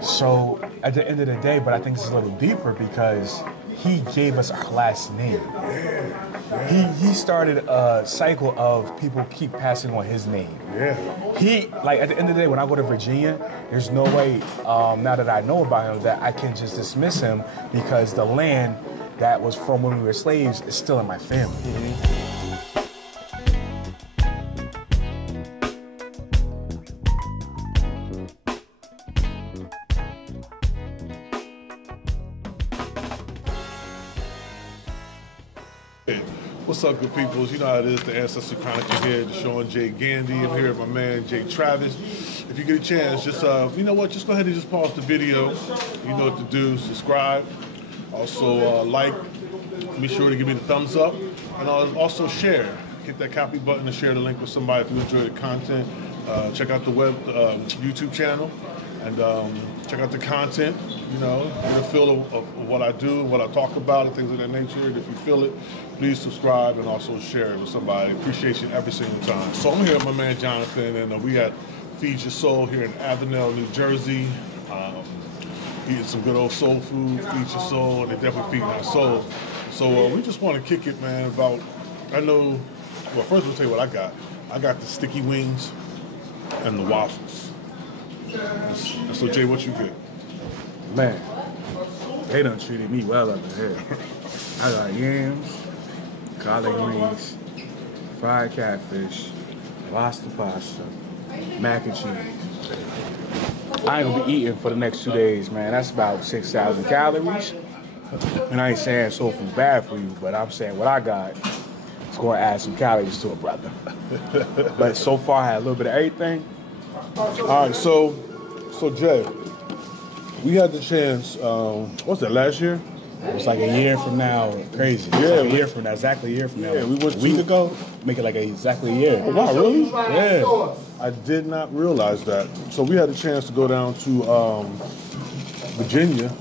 So at the end of the day, but I think it's a little deeper because he gave us our last name. He started a cycle of people keep passing on his name. Yeah. He, like, at the end of the day, when I go to Virginia, there's no way, now that I know about him, that I can just dismiss him because the land that was from when we were slaves is still in my family. What's up, good peoples? You know how it is, the Ancestry Chronicle here, Deshaun J. Gandy. I'm here with my man, Jay Travis. If you get a chance, just, you know what, just go ahead and just pause the video. You know what to do, subscribe. Also, like, be sure to give me the thumbs up. And also share. Hit that copy button and share the link with somebody if you enjoy the content. Check out the YouTube channel. And check out the content, you know, get a feel of what I do, what I talk about, and things of that nature. And if you feel it, please subscribe and also share it with somebody. Appreciate you every single time. So I'm here with my man Jonathan, and we got Feed Your Soul here in Avenel, New Jersey. Eating some good old soul food, Feed Your Soul, and they're definitely feeding our soul. So we just want to kick it, man, about, I know, well, first we'll tell you what I got. I got the sticky wings and the waffles. So Jay, what you get? Man, they done treated me well up in here. I got yams, collard greens, fried catfish, lobster pasta, mac and cheese. I ain't gonna be eating for the next 2 days, man. That's about 6,000 calories. And I ain't saying soul food bad for you, but I'm saying what I got is gonna add some calories to it, brother. But so far, I had a little bit of everything. All right, so Jay, we had the chance. What's that? Last year? It was like a year from now. Crazy. Yeah, like a year from now. Exactly a year from now. Yeah, we went a week ago. Make it like exactly a year. Oh wow, really? Yeah. I did not realize that. So we had a chance to go down to Virginia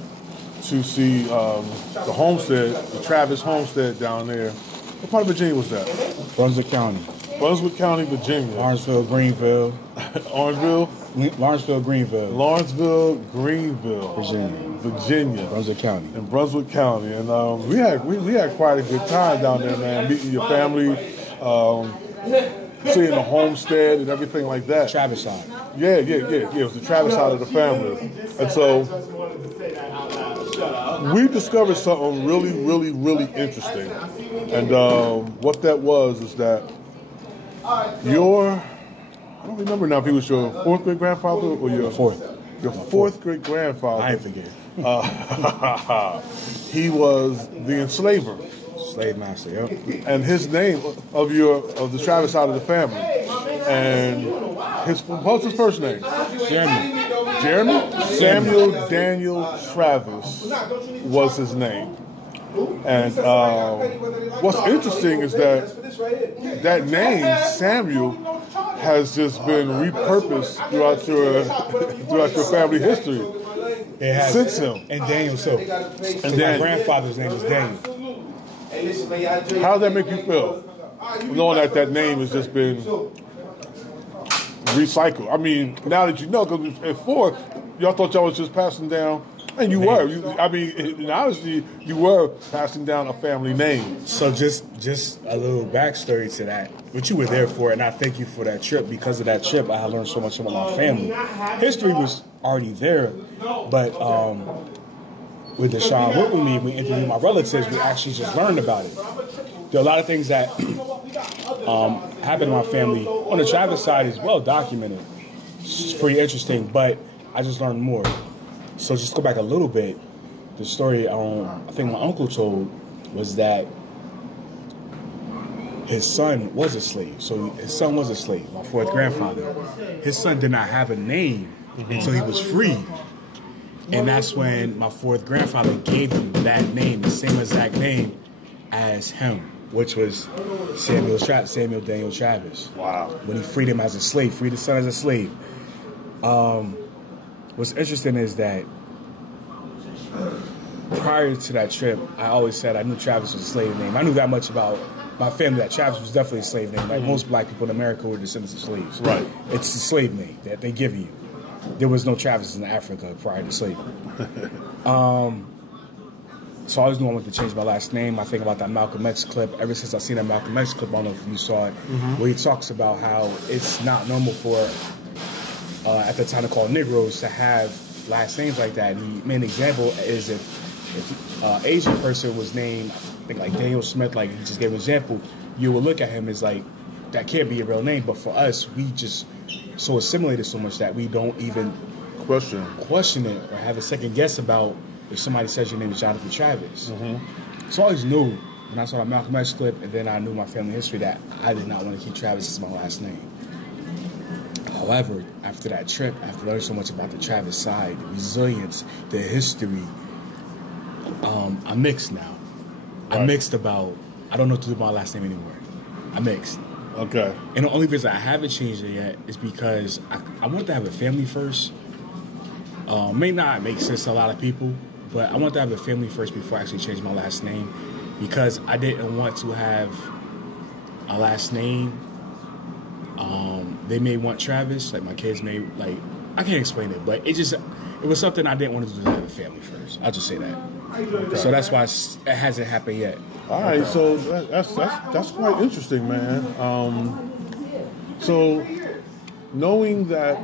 to see the homestead, the Travis homestead down there. What part of Virginia was that? Brunswick County. Brunswick County, Virginia. Lawrenceville, Greenville. Orangeville? Lawrenceville, Greenville. Lawrenceville, Greenville. Virginia. Brunswick County. In Brunswick County. And we had quite a good time down there, man. Meeting your family, seeing the homestead and everything like that. Travis side. Yeah. It was the Travis side of the family. And so we discovered something really interesting. And what that was is that I don't remember now if he was your fourth great grandfather or your fourth great grandfather. I ain't forget. He was the enslaver. Slave master, yep. And his name of the Travis side of the family. And what's his first name? Jeremy? Samuel Daniel Travis was his name. And what's interesting is that name, Samuel, has just been repurposed throughout your family history. It has, since him. And Daniel too. And my grandfather's name was Daniel. How does that make you feel? Knowing that name has just been recycled. I mean, now that you know, because before, y'all thought y'all was just passing down. And you were. Honestly, you were passing down a family name. So just a little backstory to that. What you were there for, and I thank you for that trip. Because of that trip, I learned so much about my family. History was already there, but with Deshaun with me, we interviewed my relatives. We actually just learned about it. There are a lot of things that happened in my family. On the Travis side is well documented. It's pretty interesting, but I just learned more. So just go back a little bit. The story I think my uncle told was that his son was a slave. So his son was a slave, my fourth grandfather. His son did not have a name until he was freed. And that's when my fourth grandfather gave him that name, the same exact name as him, which was Samuel Daniel Travis. Wow. When he freed him as a slave, freed his son as a slave. What's interesting is that prior to that trip, I always said I knew Travis was a slave name. I knew that much about my family, that Travis was definitely a slave name. Like most black people in America were descendants of slaves. Right. It's a slave name that they give you. there was no Travis in Africa prior to slavery. So I always knew I wanted to change my last name. I think about that Malcolm X clip. Ever since I seen that Malcolm X clip, I don't know if you saw it, where he talks about how it's not normal for, at the time they called Negroes, to have last names like that. And he made an example is if an Asian person was named, I think like Daniel Smith, like he just gave an example, you would look at him as like, that can't be a real name. But for us, we just so assimilated so much that we don't even question it or have a second guess about if somebody says your name is Jonathan Travis. So I always knew when I saw that Malcolm X clip, and then I knew my family history, that I did not want to keep Travis as my last name. However, after that trip, after learning so much about the Travis side, the resilience, the history, I'm mixed now. Right. I'm mixed about, I don't know what to do with my last name anymore. I'm mixed. Okay. And the only reason I haven't changed it yet is because I want to have a family first. May not make sense to a lot of people, but I want to have a family first before I actually change my last name, because I didn't want to have a last name. They may want Travis, like my kids may, like, I can't explain it, but it was something I didn't want to do, to have a family first. I'll just say that. Okay. So that's why it hasn't happened yet. All right, so that's quite interesting, man. So knowing that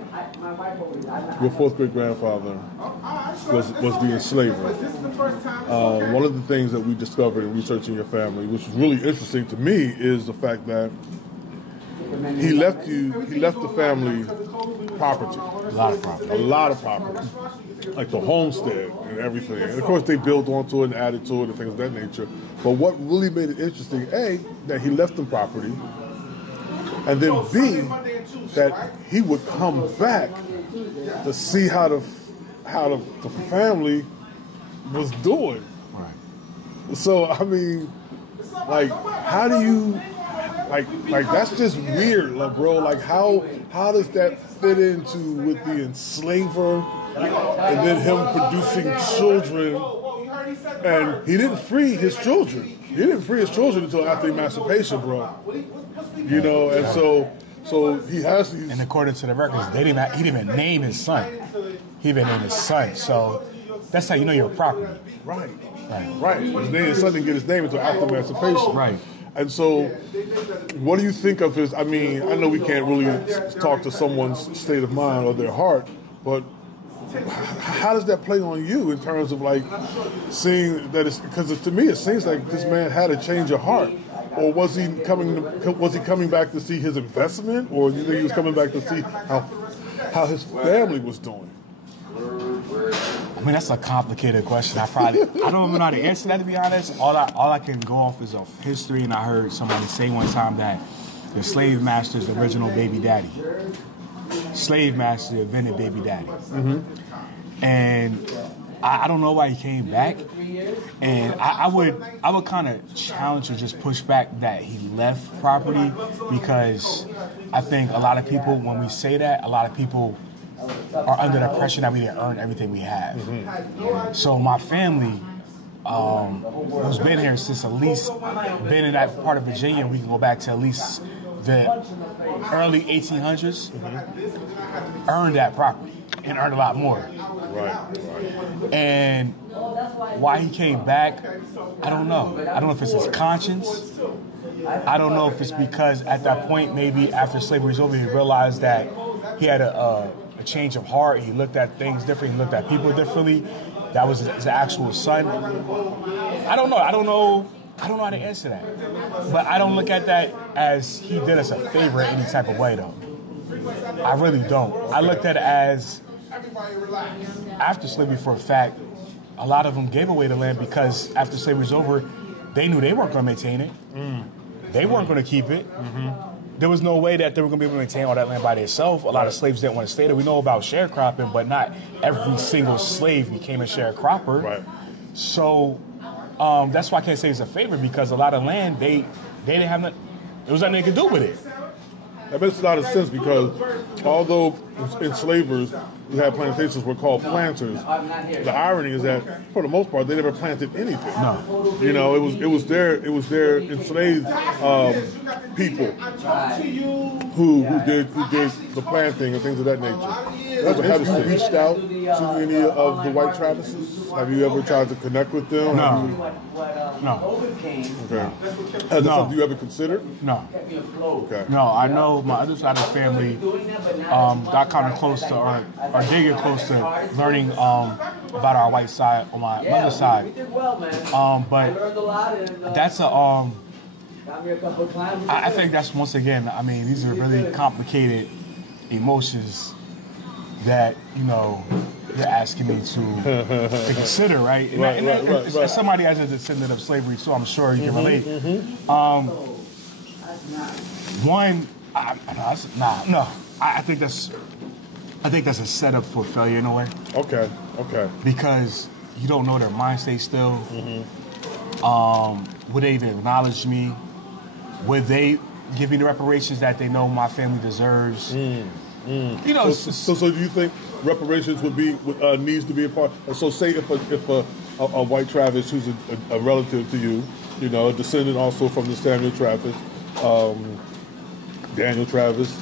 your fourth great grandfather was the enslaver, one of the things that we discovered in researching your family, which was really interesting to me, is the fact that he left the family property. A lot of property. Like the homestead and everything. And of course they built onto it and added to it and things of that nature. But what really made it interesting, A, that he left them property, and then B, that he would come back to see how the family was doing. Right. So I mean, like, how do you like that's just weird, like, bro. Like how does that fit into with the enslaver and then him producing children? And he didn't free his children. He didn't free his children until after emancipation, bro. You know, and so he has these. And according to the records, he didn't even name his son. He even named his son. So that's how you know you're a property. Right. His son didn't get his name until after emancipation. Right. And so, what do you think of his? I mean, I know we can't really talk to someone's state of mind or their heart, but how does that play on you in terms of like seeing that? It's because to me it seems like this man had a change of heart, or was he coming back to see his investment, or do you think he was coming back to see how his family was doing? I mean, that's a complicated question. I don't even know how to answer that, to be honest. All I can go off is of history, and I heard somebody say one time that the slave master's original baby daddy. Slave master invented baby daddy. And I don't know why he came back. And I would kind of challenge or just push back that he left property, because I think a lot of people, when we say that, a lot of people are under the pressure that we didn't earn everything we have. So my family, who's been here since at least been in that part of Virginia, we can go back to at least the early 1800s, earned that property and earned a lot more. Right. And why he came back, I don't know. I don't know if it's his conscience. I don't know if it's because at that point, maybe after slavery was over, he realized that he had a change of heart. He looked at things differently. He looked at people differently. That was his actual son. I don't know how to answer that. But I don't look at that as he did us a favor in any type of way, though. I really don't. I looked at it as, after slavery, for a fact, a lot of them gave away the land because after slavery was over, they knew they weren't going to maintain it. They weren't going to keep it. There was no way that they were going to be able to maintain all that land by themselves. A lot of slaves didn't want to stay there. We know about sharecropping, but not every single slave became a sharecropper. Right. So that's why I can't say it's a favor, because a lot of land, they didn't have nothing. There was nothing they could do with it. That makes a lot of sense, because although enslavers who had plantations were called planters, the irony is that for the most part they never planted anything. No. You know, it was their enslaved people who did the planting and things of that nature. Have you reached out to any of the white Travises? Have you ever tried to connect with them? No. No. Okay. Has that something you ever considered? No. Okay. No, I know my other side of the family got kind of close to, or did get close to learning about our white side on my mother's side. But that's I think that's, once again, I mean, these are really complicated emotions that, you know, you're asking me to consider, right? As somebody as a descendant of slavery, too, I'm sure you can relate. I think that's a setup for failure in a way. Okay. Because you don't know their mind state still. Would they even acknowledge me? Would they give me the reparations that they know my family deserves? You know. So do you think reparations would be needs to be a part? So say if a white Travis who's a relative to you, you know, a descendant also from the Samuel Travis, Daniel Travis,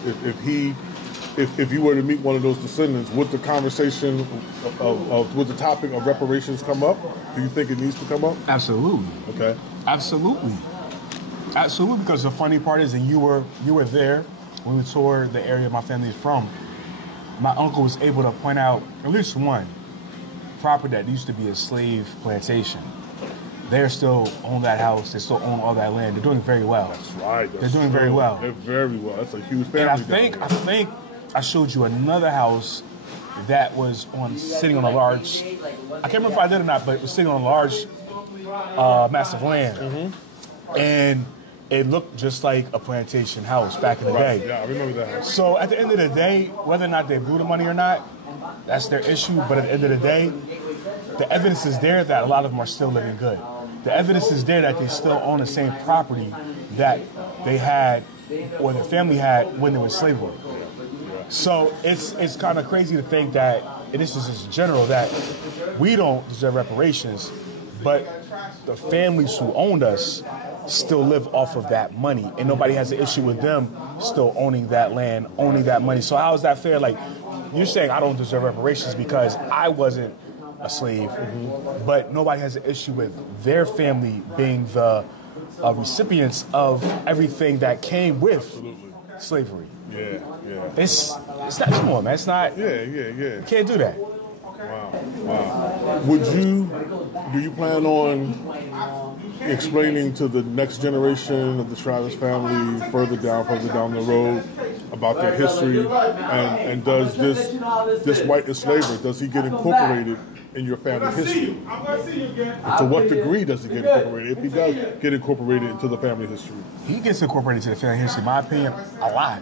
if you were to meet one of those descendants, would the conversation would the topic of reparations come up? Do you think it needs to come up? Absolutely. Okay. Absolutely, because the funny part is, and you were there when we toured the area my family is from. My uncle was able to point out at least one property that used to be a slave plantation. They still own that house. They still own all that land. They're doing very well. That's right. They're doing very well. They're very well. That's a huge family. And I think I showed you another house that was sitting on a large. I can't remember if I did or not, but it was sitting on a large, massive land, and it looked just like a plantation house back in the day. Yeah, I remember that house. So at the end of the day, whether or not they blew the money or not, that's their issue. But at the end of the day, the evidence is there that a lot of them are still living good. The evidence is there that they still own the same property that they had or their family had when they were in slavery. So it's kind of crazy to think that, and this is just general, that we don't deserve reparations, but the families who owned us still live off of that money, and nobody has an issue with them still owning that land, owning that money. So how is that fair? Like, you're saying I don't deserve reparations because I wasn't a slave, but nobody has an issue with their family being the recipients of everything that came with slavery. Yeah. It's not, come on, man. It's not. Yeah. You can't do that. Wow. Do you plan on explaining to the next generation of the Travis family further down the road about their history, and does this white enslaver, does he get incorporated in your family history? And to what degree does he get incorporated, if he does get incorporated into the family history? He gets incorporated into the family history, in my opinion, a lot.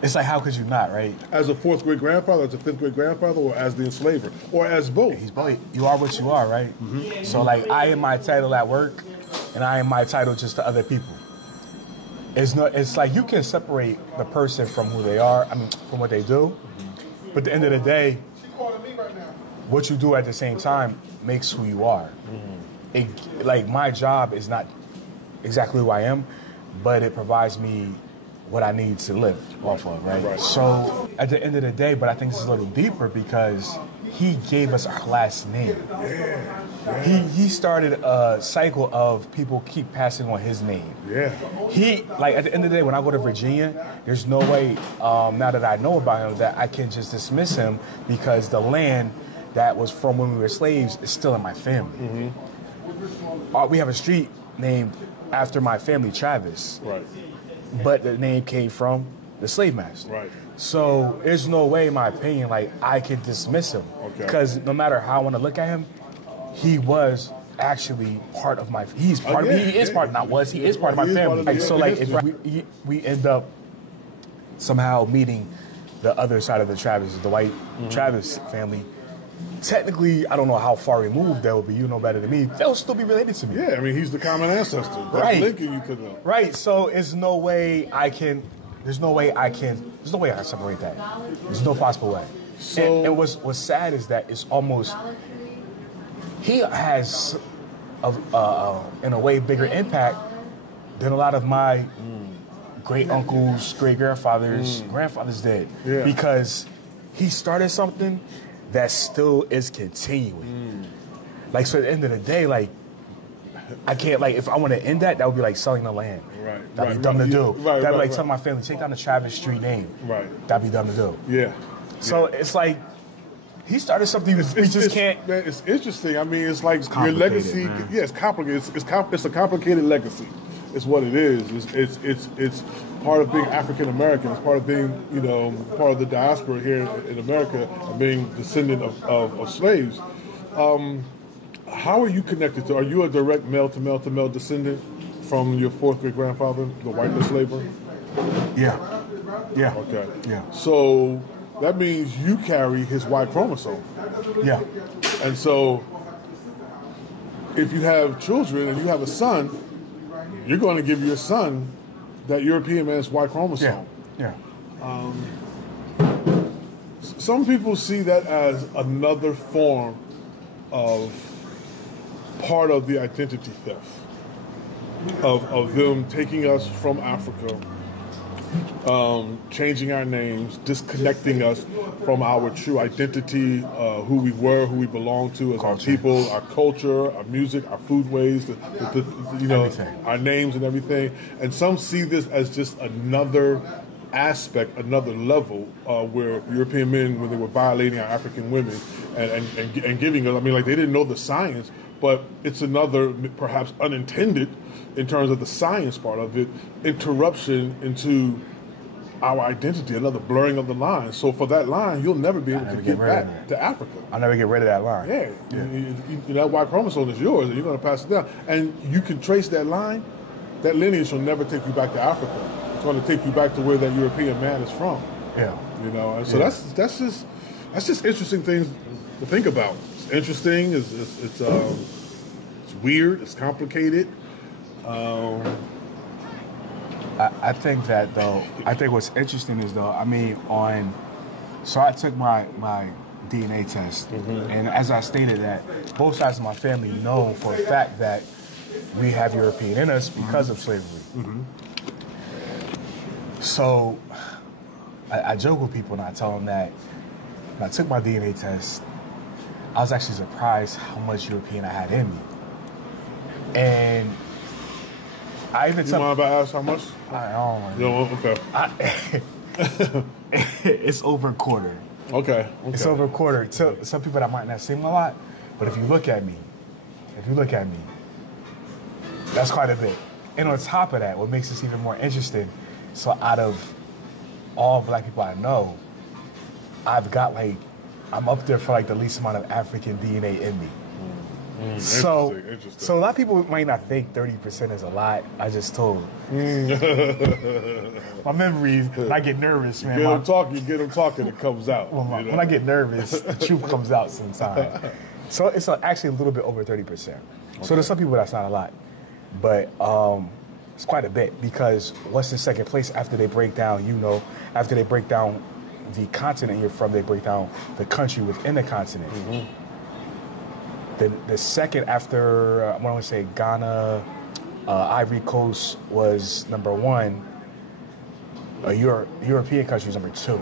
It's like, how could you not, right? As a fourth grade grandfather, as a fifth grade grandfather, or as the enslaver, or as both? He's both. You are what you are, right? So, like, I am my title at work, and I am my title just to other people. It's like you can separate the person from who they are, from what they do, but at the end of the day, what you do at the same time makes who you are. Like, my job is not exactly who I am, but it provides me what I need to live off of, right? So at the end of the day, but I think it's a little deeper because he gave us our last name. He started a cycle of people keep passing on his name. He, like, at the end of the day, when I go to Virginia, there's no way, now that I know about him, that I can just dismiss him because the land that was from when we were slaves is still in my family. We have a street named after my family, Travis. Right. But the name came from the slave master. Right. So there's no way, in my opinion, like, I could dismiss him. Because no matter how I want to look at him, he was actually part of my. He's part of. He is part. Not was. He is part of my family. Like, so, like, if we end up somehow meeting the other side of the Travis, the white Travis family, technically, I don't know how far removed they will be. You know better than me. They'll still be related to me. Yeah, I mean, he's the common ancestor. Right. Linking you to them. Right. So there's no way I can separate that. There's no possible way. So, and what's sad is that it's almost, he has in a way bigger impact than a lot of my great uncles, great grandfathers, grandfathers did. Yeah. Because he started something that still is continuing. Like, so at the end of the day, like, I can't, like, if I want to end that, that would be like selling the land. Right. That'd be dumb to do. That'd be like telling my right. family, take down the Travis Street name. Right. That'd be dumb to do. Yeah. So it's like, he started something we just can't. Man, it's interesting. I mean, it's like your legacy. Man. Yeah, it's complicated. It's a complicated legacy. It's what it is. It's part of being African American. It's part of being, you know, part of the diaspora here in America and being descendant of slaves. How are you connected to? Are you a direct male to male descendant from your fourth great grandfather, the white enslaver? Yeah. Yeah. Okay. Yeah. So that means you carry his Y chromosome. Yeah. And so if you have children and you have a son, you're going to give your son that European man's Y chromosome. Yeah. Some people see that as another form of part of the identity theft, of them taking us from Africa, changing our names, disconnecting us from our true identity, who we were, who we belong to as Culture. our people, our culture, our music, our foodways, you know, Everything. our names and everything. And some see this as just another aspect, another level, where European men, when they were violating our African women and giving us, I mean, like, they didn't know the science, but it's another, perhaps unintended, in terms of the science part of it, interruption into our identity, another blurring of the line. So for that line, you'll never be able to get back to Africa. I'll never get rid of that line. Yeah. That Y chromosome is yours, and you're going to pass it down. And you can trace that line. That lineage will never take you back to Africa. It's going to take you back to where that European man is from. Yeah. You know, and so that's just interesting things to think about. It's interesting. It's weird. It's complicated. I think that, though, I think what's interesting is, though, I mean, so I took my DNA test, and as I stated that both sides of my family know for a fact that we have European in us because of slavery. So I joke with people and I tell them that when I took my DNA test, I was actually surprised how much European I had in me. And I even You mind if I ask how much? I don't No, okay. It's over a quarter. Okay. It's over a quarter. To some people that might not seem a lot, but if you look at me, that's quite a bit. And on top of that, what makes this even more interesting, so out of all black people I know, I've got I'm up there for like the least amount of African DNA in me. So a lot of people might not think 30% is a lot. I just told. My memories, when I get nervous, man. You get them talking, it comes out. When I get nervous, the truth comes out sometimes. So it's actually a little bit over 30%. Okay. So there's some people that's not a lot. But it's quite a bit, because what's in second place after they break down, after they break down the continent you're from, they break down the country within the continent. The second after, I want to say Ghana, Ivory Coast was number one. European country was number two.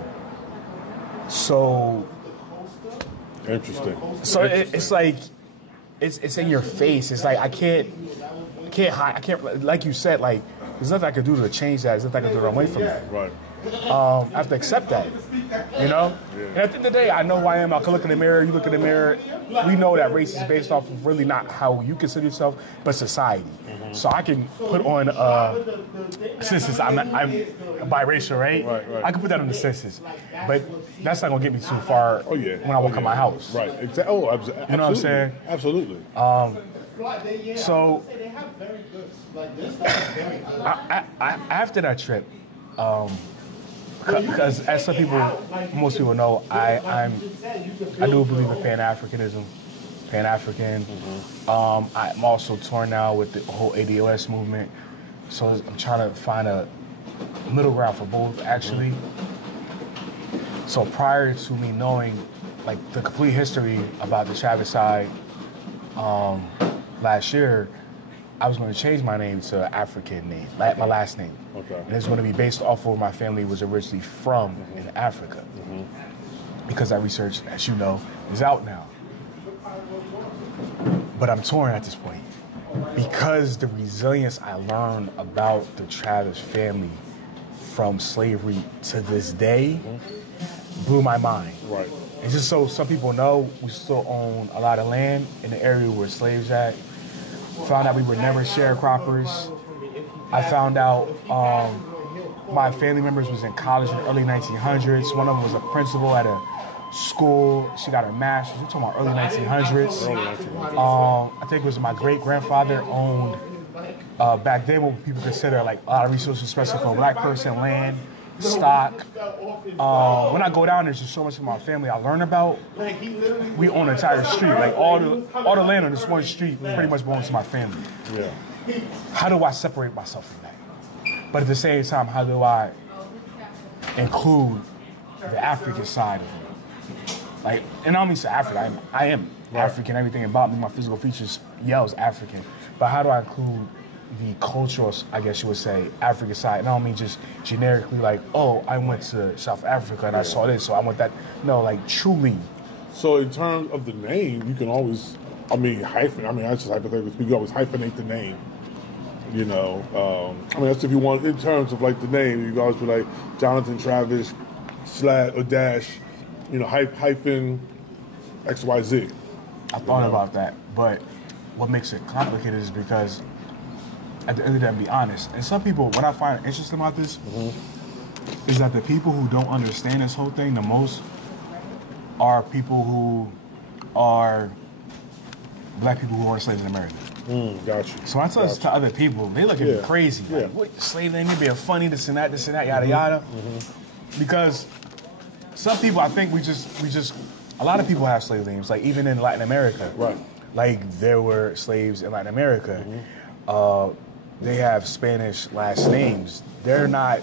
So interesting. So it's like it's in your face. It's like I can't hide. I can't, like you said, like there's nothing I can do to change that. There's nothing I can do to run away from that. Right. I have to accept that, And at the end of the day, I know who I am. I can look in the mirror. You look in the mirror. We know that race is based off of really not how you consider yourself, but society. So I can put on census. I'm biracial, right? Right. I can put that on the census, but that's not gonna get me too far. when I walk out my house. Right. Absolutely. You know what I'm saying? Absolutely. So after that trip, because as some people, most people know, I do believe in Pan-Africanism, Pan-African. I'm also torn now with the whole ADOS movement, so I'm trying to find a middle ground for both, actually. So prior to me knowing like the complete history about the Travis side last year, I was going to change my name to an African name, my last name. Okay. And it's going to be based off of where my family was originally from in Africa. because that research, as you know, is out now. But I'm torn at this point because the resilience I learned about the Travis family from slavery to this day blew my mind. Right. And just so some people know, we still own a lot of land in the area where slaves at. Found out we were never sharecroppers. I found out my family members was in college in the early 1900s. One of them was a principal at a school. She got her master's. We're talking about early 1900s. I think it was my great-grandfather owned, back then what people consider like a lot of resources, especially for a black person, land, stock. When I go down, there's just so much of my family I learn about. We own an entire street. Like all the land on this one street pretty much belongs to my family. Yeah. How do I separate myself from that? But at the same time, how do I include the African side of it? Like, and I don't mean to Africa. I am African. Everything about me, my physical features yells African. But how do I include the cultural, I guess you would say, African side? And I don't mean just generically like, oh, I went to South Africa and I saw this, so I want that. No, like truly. So in terms of the name, you can always, that's just hypothetical. You can always hyphenate the name. You know, that's if you want, in terms of like the name, you can always be like Jonathan Travis hyphen XYZ. I thought about that, but what makes it complicated is because at the end of the day, to be honest, and some people, what I find interesting about this is that the people who don't understand this whole thing the most are people who are black people who are slaves in America. Gotcha. So when I tell this to other people, they look at me crazy. Like, what, slave name, you're being funny, this and that, yada, yada. Because some people, I think we just, a lot of people have slave names, like even in Latin America. Right. Like there were slaves in Latin America. They have Spanish last names. They're not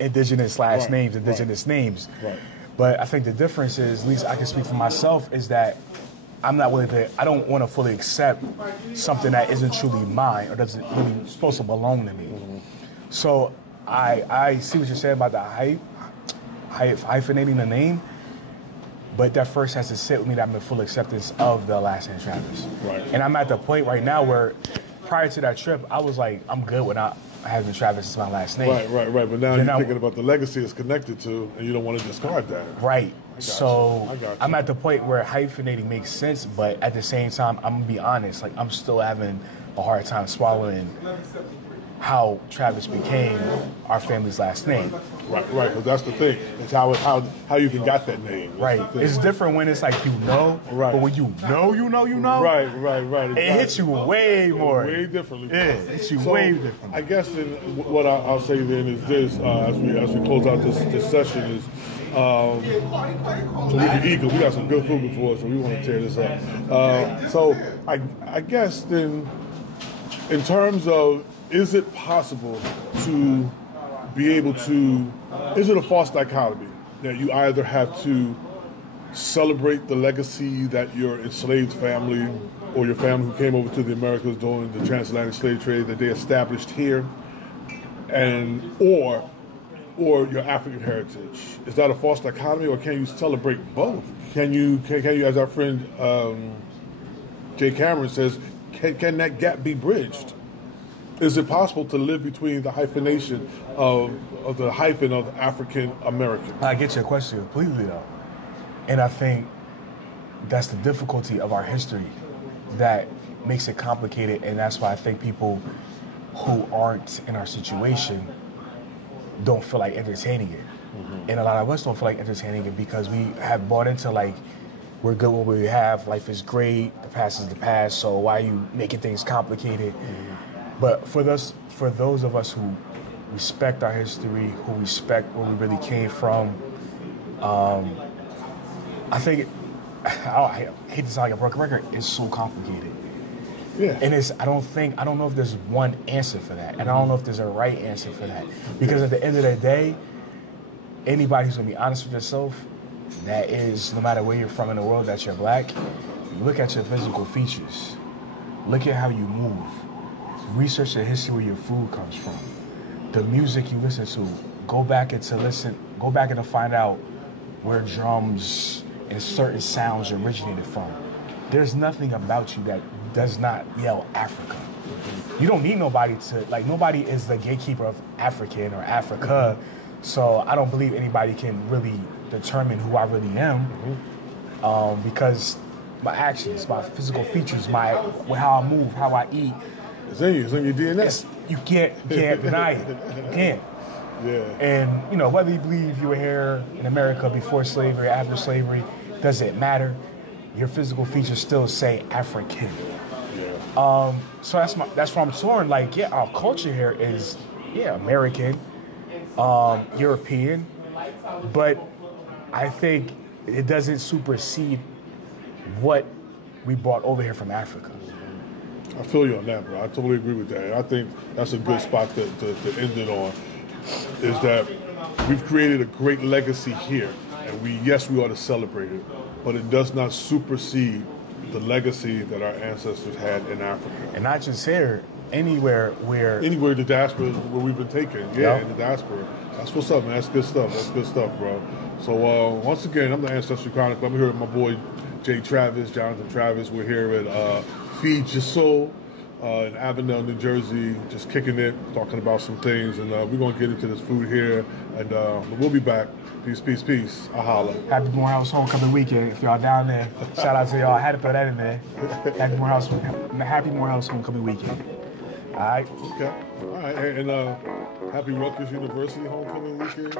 indigenous last names, indigenous names. Right. But I think the difference is, at least I can speak for myself, is that I'm not willing to, I don't want to fully accept something that isn't truly mine or doesn't really supposed to belong to me. So I see what you're saying about the hyphenating the name, but that first has to sit with me that I'm in full acceptance of the last name Travis. Right. And I'm at the point right now where prior to that trip, I was like, I'm good without having Travis as my last name. Right. But now you're thinking about the legacy it's connected to, and you don't want to discard that. Right. So I got you. I'm at the point where hyphenating makes sense, but at the same time, I'm gonna be honest. Like I'm still having a hard time swallowing how Travis became our family's last name. Right. Because that's the thing. It's how you even got that name. Right. It's different when it's like you know. Right. But when you know. Right. Exactly. It hits you way more. Way differently. Yeah. It hits you way differently. I guess then what I'll say then is this: as we close out this session is. So we can eat because we got some good food before us, so we want to tear this up. So I guess then, in terms of, is it possible to be able to, is it a false dichotomy that you either have to celebrate the legacy that your enslaved family or your family who came over to the Americas during the transatlantic slave trade that they established here, or your African heritage? Is that a false dichotomy, or can you celebrate both? Can you, as our friend Jay Cameron says, can that gap be bridged? Is it possible to live between the hyphenation of the hyphen of African American? I get your question completely though, and I think that's the difficulty of our history that makes it complicated, and that's why I think people who aren't in our situation don't feel like entertaining it. And a lot of us don't feel like entertaining it because we have bought into like, we're good what we have, life is great, the past is the past, so why are you making things complicated? But for those of us who respect our history, who respect where we really came from, I think, I hate to sound like a broken record, it's so complicated. Yeah. And I don't know if there's one answer for that. And I don't know if there's a right answer for that. Because at the end of the day, anybody who's gonna be honest with yourself, that is, no matter where you're from in the world, that you're black, you look at your physical features. Look at how you move. Research the history where your food comes from. The music you listen to. Go back and to find out where drums and certain sounds originated from. There's nothing about you that does not yell Africa. You don't need nobody to, like, nobody is the gatekeeper of African or Africa, so I don't believe anybody can really determine who I really am, because my actions, my physical features, how I move, how I eat. It's in you. It's in your DNA. You can't deny it. You can't. Yeah. And, you know, whether you believe you were here in America before slavery, after slavery, doesn't matter. Your physical features still say African. Yeah. So that's why I'm torn. Like, yeah, our culture here is, American, European, but I think it doesn't supersede what we brought over here from Africa. I feel you on that, bro. I totally agree with that. I think that's a good spot to end it on, is that we've created a great legacy here, and we ought to celebrate it, but it does not supersede the legacy that our ancestors had in Africa. And not just here, anywhere the diaspora where we've been taken. Yeah, in the diaspora. That's what's up, man. That's good stuff. That's good stuff, bro. So once again, I'm the Ancestry Chronicle. I'm here with my boy Jonathan Travis. We're here at Feed Your Soul in Avenel, New Jersey, just kicking it, talking about some things, and we're going to get into this food here, and we'll be back. Peace, peace, peace. I holla. Happy Morehouse Homecoming Weekend. If y'all down there, shout out to y'all. I had to put that in there. Happy Morehouse Homecoming Weekend. All right? Okay. All right. And happy Rutgers University Homecoming Weekend.